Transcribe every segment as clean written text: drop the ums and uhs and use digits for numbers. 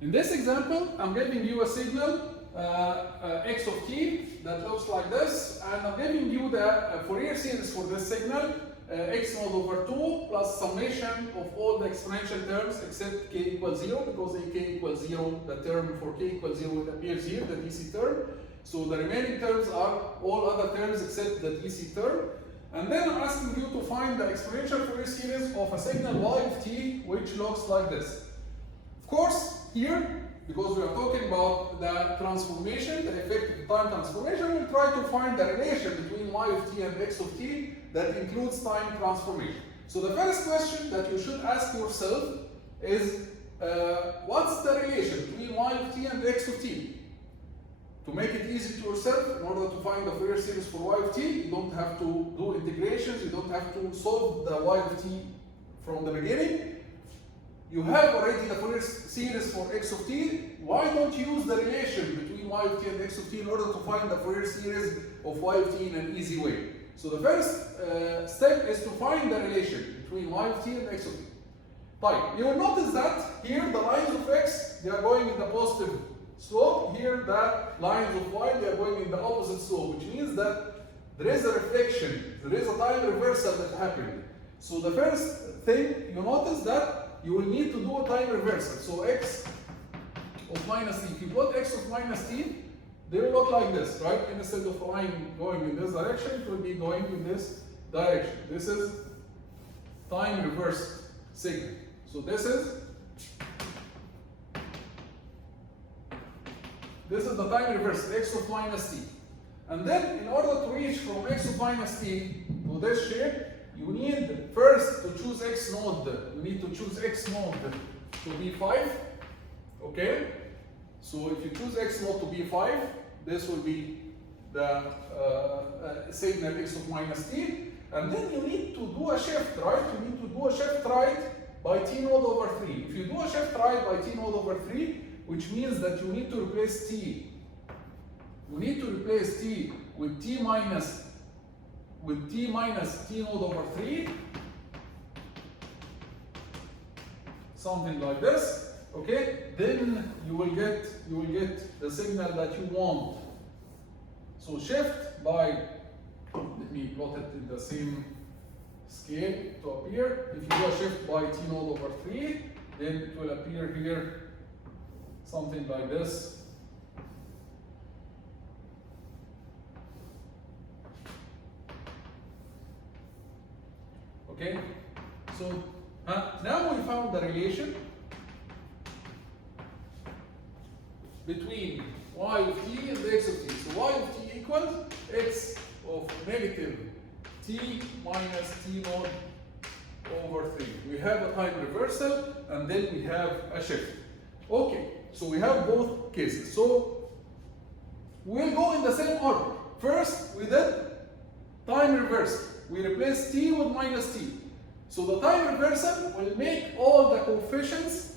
In this example, I'm giving you a signal x of t that looks like this, and I'm giving you the Fourier series for this signal, x naught over 2 plus summation of all the exponential terms except k equals 0, because in k equals 0, the term for k equals 0 it appears here, the DC term. So the remaining terms are all other terms except the DC term. And then I'm asking you to find the exponential Fourier series of a signal y of t which looks like this. Of course, here, because we are talking about the transformation, the effect of the time transformation, we'll try to find the relation between y of t and x of t that includes time transformation. So the first question that you should ask yourself is, what's the relation between y of t and x of t? To make it easy to yourself, in order to find the Fourier series for y of t, you don't have to do integrations, you don't have to solve the y of t from the beginning. You have already the Fourier series for x of t. Why don't you use the relation between y of t and x of t in order to find the Fourier series of y of t in an easy way? So the first step is to find the relation between y of t and x of t. Fine. You will notice that here the lines of x, they are going in the positive slope. Here the lines of y, they are going in the opposite slope, which means that there is a reflection, there is a time reversal that happened. So the first thing you notice that you will need to do a time reversal. So x of minus t, if you plot x of minus t, they will look like this, right? Instead of a line going in this direction, it will be going in this direction. This is time reversed signal. So this is the time reversal, x of minus t. And then in order to reach from x of minus t to this shape, you need first to choose x node. You need to choose x node to be 5. Okay? So if you choose x node to be 5, this will be the signal x of minus t. And then you need to do a shift, right? You need to do a shift right by t node over 3. If you do a shift right by t node over 3, which means that you need to replace t. You need to replace t with t minus t node over 3, something like this. Okay, then you will get the signal that you want. So shift by, let me plot it in the same scale to appear. If you do a shift by t node over 3, then it will appear here something like this. Okay, so now we found the relation between y of t and x of t. So y of t equals x of negative t minus t node over 3. We have a time reversal and then we have a shift. Okay, so we have both cases. So we'll go in the same order. First, we did time reversal. We replace t with minus t. So the time reversal will make all the coefficients,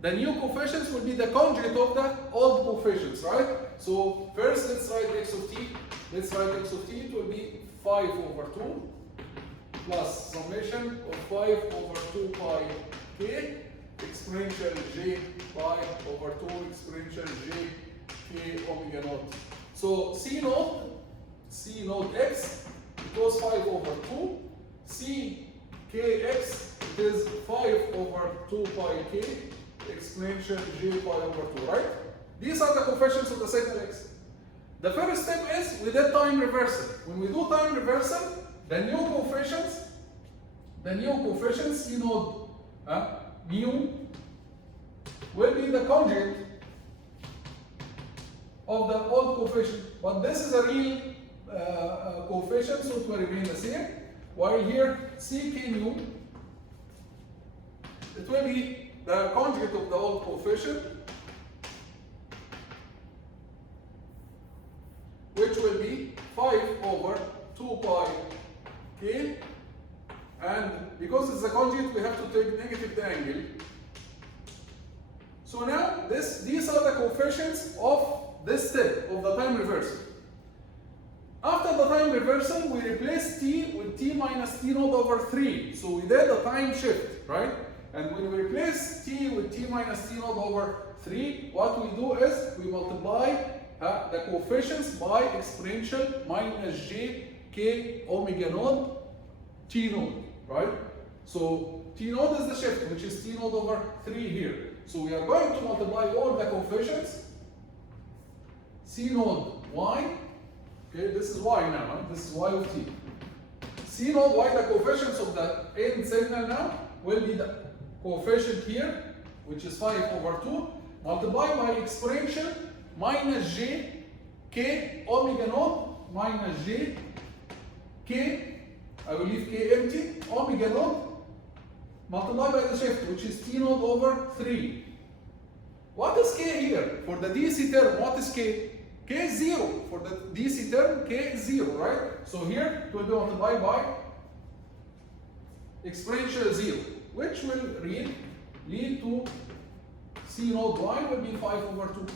the new coefficients will be the conjugate of the old coefficients, right? So first let's write x of t. Let's write x of t. It will be 5 over 2 plus summation of 5 over 2 pi k exponential j pi over 2 exponential j k omega naught. So c naught x, it was 5 over 2. C kx, it is 5 over 2 pi k exponential j pi over 2, right? These are the coefficients of the signal x. The first step is we did time reversal. When we do time reversal, the new coefficients, c naught mu, will be the conjugate of the old coefficient. But this is a real coefficient, so it will remain the same. While here, ck mu, it will be the conjugate of the old coefficient, which will be 5 over 2 pi k. And because it's a conjugate, we have to take negative the angle. So now, these are the coefficients of this step of the time reversal. After the time reversal, we replace t with t minus t node over 3. So we did a time shift, right? And when we replace t with t minus t naught over 3, what we do is we multiply the coefficients by exponential minus j k omega naught t naught, right? So t naught is the shift, which is t naught over 3 here. So we are going to multiply all the coefficients. C naught y, okay, this is y now, huh? This is y of t. C naught y, the coefficients of the end signal now will be the coefficient here, which is 5 over 2, multiplied by exponential minus j k omega naught minus j k, I will leave k empty, omega naught multiplied by the shift, which is t naught over 3. What is k here? For the DC term, what is k? K is 0. For the DC term, k is 0, right? So here it will be multiplied by exponential 0, which will lead to C naught y will be 5 over 2.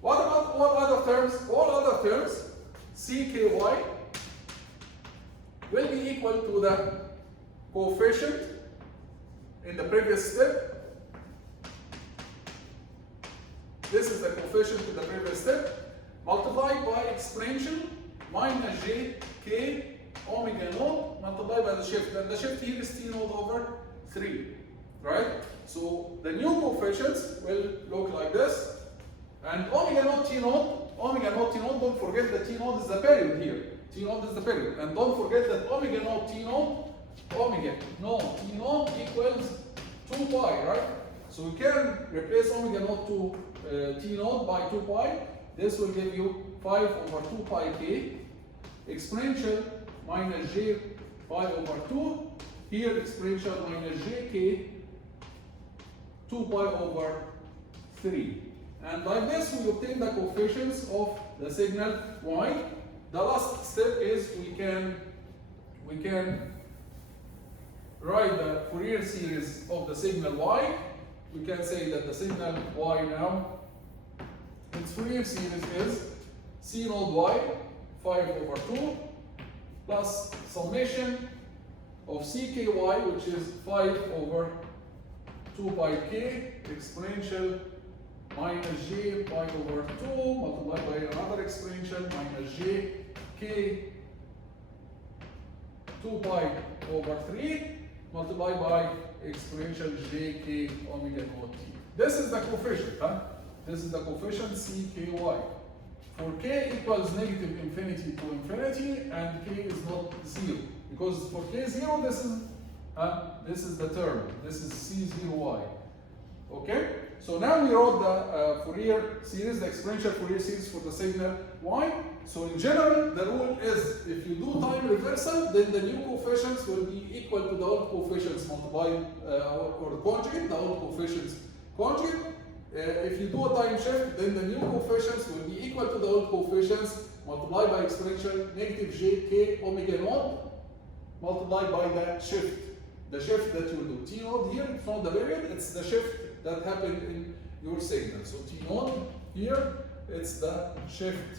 What about all other terms? All other terms, cky will be equal to the coefficient in the previous step. This is the coefficient in the previous step, multiplied by exponential minus j k omega naught multiplied by the shift. And the shift here is t naught over 3, right? So the new coefficients will look like this. And omega naught t naught, don't forget that t naught is the period here. T naught is the period. And don't forget that omega naught t naught equals 2 pi, right? So we can replace omega naught to t naught by 2 pi. This will give you 5 over 2 pi k, exponential minus j 5 over 2, here exponential minus j k 2 pi over 3. And like this we obtain the coefficients of the signal y. The last step is we can write the Fourier series of the signal y. We can say that the signal y now, its Fourier series is C naught y 5 over 2 plus summation of cky, which is 5 over 2 pi k exponential minus j pi over 2 multiplied by another exponential minus j k 2 pi over 3 multiplied by exponential j k omega naught t. This is the coefficient, huh? This is the coefficient cky. For k equals negative infinity to infinity and k is not 0. Because for k 0, this is the term. This is C0y. Okay? So now we wrote the Fourier series, the exponential Fourier series for the signal y. So in general, the rule is if you do time reversal, then the new coefficients will be equal to the old coefficients multiplied or conjugate, the old coefficients conjugate. If you do a time shift, then the new coefficients will be equal to the old coefficients multiplied by exponential negative j k omega naught multiplied by the shift. The shift that you will do. T naught here, it's not the period, it's the shift that happened in your signal. So T naught here, it's the shift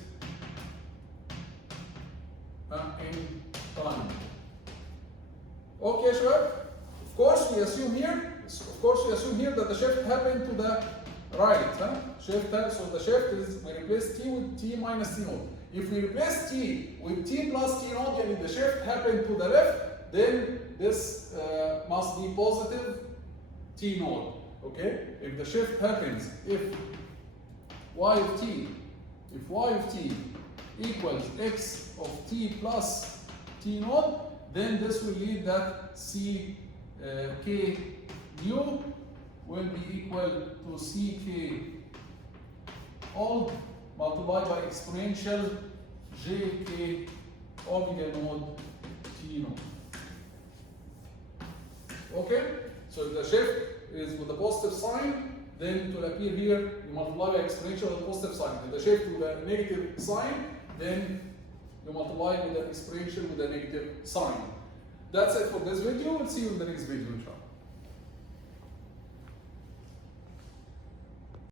in time. Okay, sure. Of course, we assume here that the shift happened to the right. So the shift is, we replace t with t minus t naught. If we replace t with t plus t naught, and the shift happened to the left, then this must be positive t naught. Okay? If the shift happens, if y of t equals x of t plus t naught, then this will lead that c k nu will be equal to ck old multiplied by exponential jk omega naught t naught. Okay? So if the shift is with a positive sign, then it will appear here, you multiply by exponential with a positive sign. If the shift with a negative sign, then you multiply with an exponential with a negative sign. That's it for this video. We'll see you in the next video, inshallah.